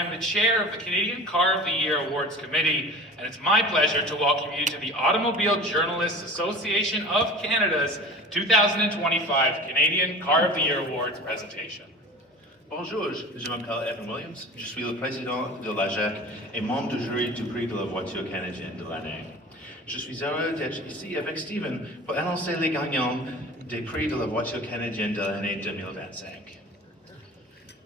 am the chair of the Canadian Car of the Year Awards Committee, and it's my pleasure to welcome you to the Automobile Journalists Association of Canada's 2025 Canadian Car of the Year Awards presentation. Bonjour, je m'appelle Evan Williams, je suis le président de l'AJAC et membre du jury du prix de la voiture canadienne de l'année. Je suis heureux d'être ici avec Steven pour annoncer les gagnants des prix de la voiture canadienne de l'année 2025.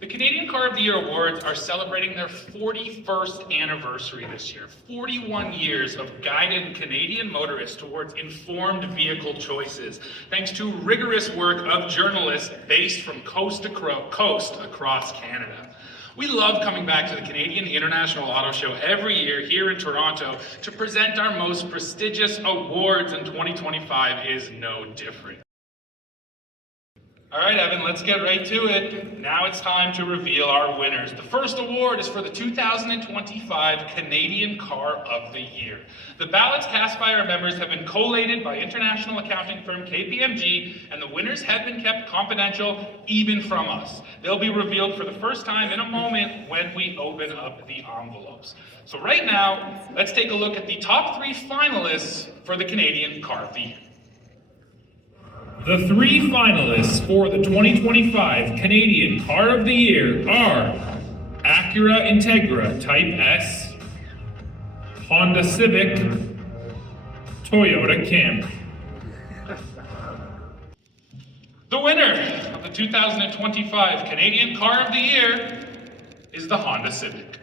The Canadian Car of the Year Awards are celebrating their 41st anniversary this year. 41 years of guiding Canadian motorists towards informed vehicle choices, thanks to rigorous work of journalists based from coast to coast across Canada. We love coming back to the Canadian International Auto Show every year here in Toronto to present our most prestigious awards, and 2025 is no different. All right, Evan, let's get right to it. Now it's time to reveal our winners. The first award is for the 2025 Canadian Car of the Year. The ballots cast by our members have been collated by international accounting firm KPMG, and the winners have been kept confidential even from us. They'll be revealed for the first time in a moment when we open up the envelopes. So right now, let's take a look at the top 3 finalists for the Canadian Car of the Year. The 3 finalists for the 2025 Canadian Car of the Year are Acura Integra Type S, Honda Civic, Toyota Camry. The winner of the 2025 Canadian Car of the Year is the Honda Civic.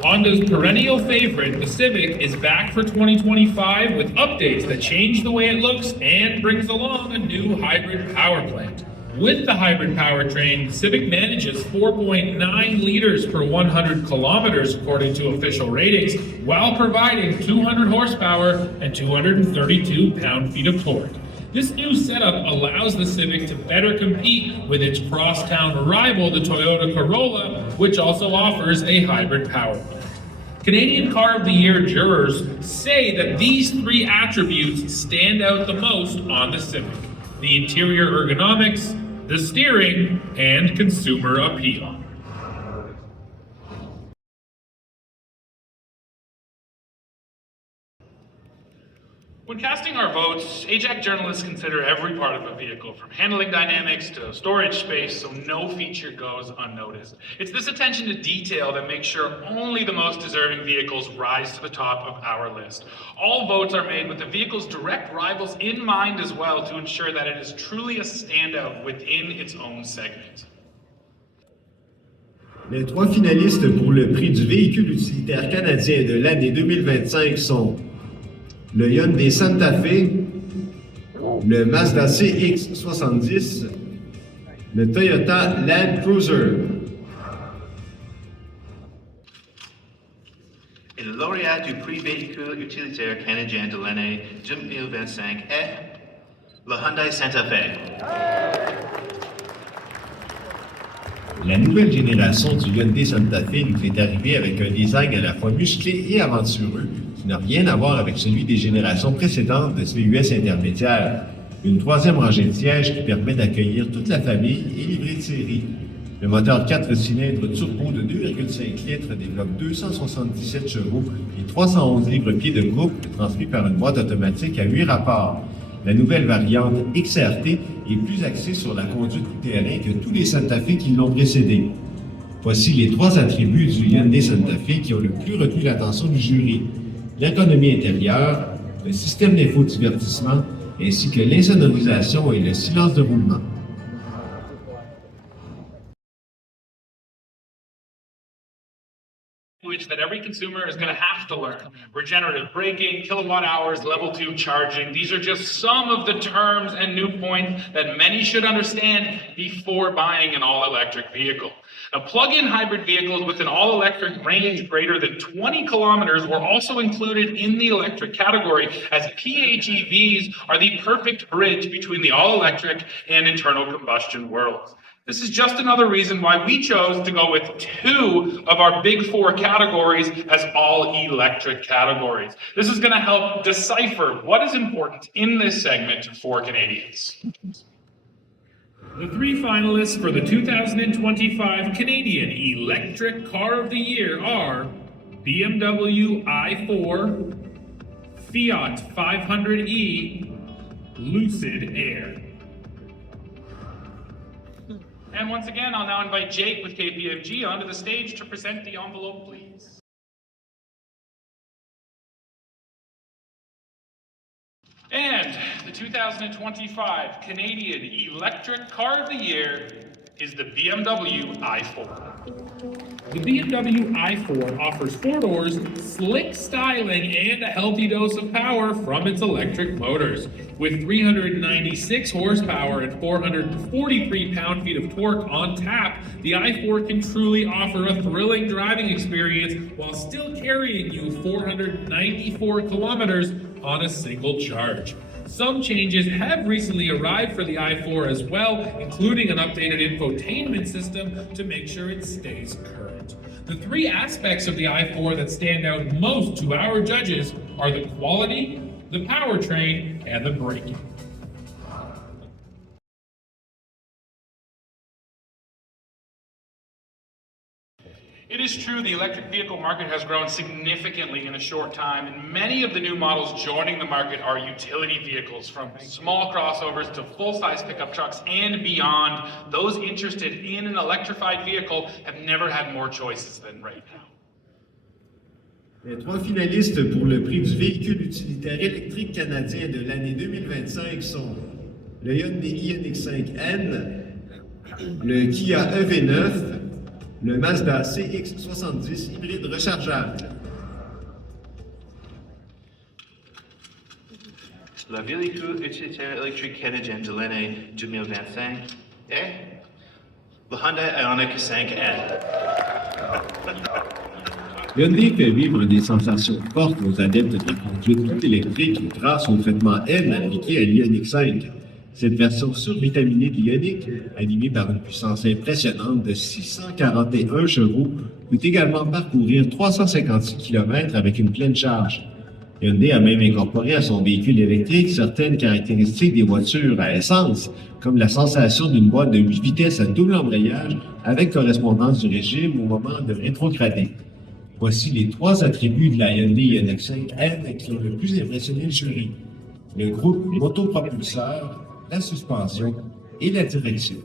Honda's perennial favorite, the Civic, is back for 2025 with updates that change the way it looks and brings along a new hybrid power plant. With the hybrid powertrain, the Civic manages 4.9 liters per 100 kilometers according to official ratings, while providing 200 horsepower and 232 pound-feet of torque. This new setup allows the Civic to better compete with its crosstown rival, the Toyota Corolla, which also offers a hybrid power plant. Canadian Car of the Year jurors say that these 3 attributes stand out the most on the Civic: the interior ergonomics, the steering, and consumer appeal. When casting our votes, AJAC journalists consider every part of a vehicle, from handling dynamics to storage space, so no feature goes unnoticed. It's this attention to detail that makes sure only the most deserving vehicles rise to the top of our list. All votes are made with the vehicle's direct rivals in mind as well, to ensure that it is truly a standout within its own segment. Les 3 finalistes pour le prix du véhicule utilitaire canadien de l'année 2025 sont le Hyundai Santa Fe, le Mazda CX-70, le Toyota Land Cruiser. Et le lauréat du prix véhicule utilitaire canadien de l'année 2025 est le Hyundai Santa Fe. La nouvelle génération du Hyundai Santa Fe nous est arrivée avec un design à la fois musclé et aventureux, qui n'a rien à voir avec celui des générations précédentes de ce VUS intermédiaire. Une 3e rangée de sièges qui permet d'accueillir toute la famille et livrée de série. Le moteur 4 cylindres turbo de 2,5 litres développe 277 chevaux et 311 livres-pieds de couple, transmis par une boîte automatique à 8 rapports. La nouvelle variante XRT est plus axée sur la conduite tout-terrain que tous les Santa Fe qui l'ont précédé. Voici les 3 attributs du Hyundai Santa Fe qui ont le plus retenu l'attention du jury: l'ergonomie intérieure, le système d'infodivertissement, ainsi que l'insonorisation et le silence de roulement. That every consumer is going to have to learn. Regenerative braking, kilowatt hours, level 2 charging. These are just some of the terms and new points that many should understand before buying an all-electric vehicle. Now, plug-in hybrid vehicles with an all-electric range greater than 20 kilometers were also included in the electric category, as PHEVs are the perfect bridge between the all-electric and internal combustion worlds. This is just another reason why we chose to go with 2 of our big 4 categories as all-electric categories. This is going to help decipher what is important in this segment for Canadians. The three finalists for the 2025 Canadian Electric Car of the Year are BMW i4, Fiat 500e, Lucid Air. And once again, I'll now invite Jake with KPMG onto the stage to present the envelope, please. And the 2025 Canadian Electric Car of the Year is the BMW i4. The BMW i4 offers 4 doors, slick styling, and a healthy dose of power from its electric motors. With 396 horsepower and 443 pound-feet of torque on tap, the i4 can truly offer a thrilling driving experience while still carrying you 494 kilometers on a single charge. Some changes have recently arrived for the i4 as well, including an updated infotainment system to make sure it stays current. The three aspects of the i4 that stand out most to our judges are the quality, the powertrain, and the braking. It is true the electric vehicle market has grown significantly in a short time, and many of the new models joining the market are utility vehicles, from small crossovers to full-size pickup trucks and beyond. Those interested in an electrified vehicle have never had more choices than right now. Les 3 finalistes pour le prix du véhicule utilitaire électrique canadien de l'année 2025 sont le Hyundai Ioniq 5N, le Kia EV9, le Mazda CX-70 hybride rechargeable. Le véhicule utilitaire électrique canadien de l'année 2025 est le Hyundai Ioniq 5N. Hyundai fait vivre des sensations fortes aux adeptes de la conduite électrique grâce au traitement N appliqué à l'Ioniq 5. Cette version survitaminée de l'Ioniq, animée par une puissance impressionnante de 641 chevaux, peut également parcourir 356 km avec une pleine charge. Hyundai a même incorporé à son véhicule électrique certaines caractéristiques des voitures à essence, comme la sensation d'une boîte de 8 vitesses à double embrayage avec correspondance du régime au moment de rétrograder. Voici les 3 attributs de la Hyundai Ioniq 5N qui ont le plus impressionné le jury: le groupe motopropulseur, la suspension et la direction.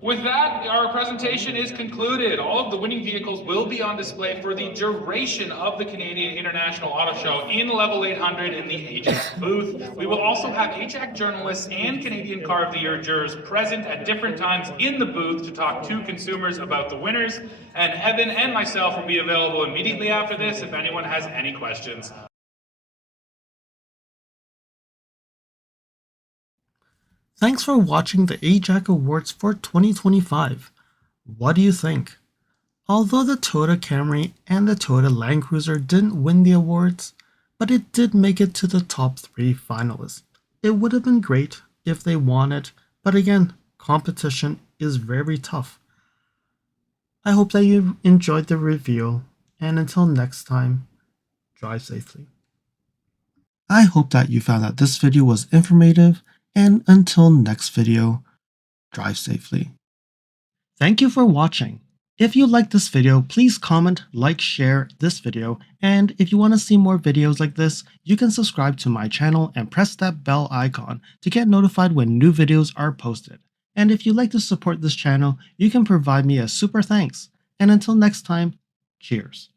With that, our presentation is concluded. All of the winning vehicles will be on display for the duration of the Canadian International Auto Show in Level 800 in the AJAC booth. We will also have AJAC journalists and Canadian Car of the Year jurors present at different times in the booth to talk to consumers about the winners. And Evan and myself will be available immediately after this if anyone has any questions. Thanks for watching the AJAC Awards for 2025. What do you think? Although the Toyota Camry and the Toyota Land Cruiser didn't win the awards, but it did make it to the top 3 finalists. It would have been great if they won it, but again, competition is very tough. I hope that you enjoyed the review, and until next time, drive safely. I hope that you found that this video was informative, and until next video, drive safely. Thank you for watching. If you liked this video, please comment, like, share this video, and if you want to see more videos like this, you can subscribe to my channel and press that bell icon to get notified when new videos are posted. And if you'd like to support this channel, you can provide me a super thanks. And until next time, cheers.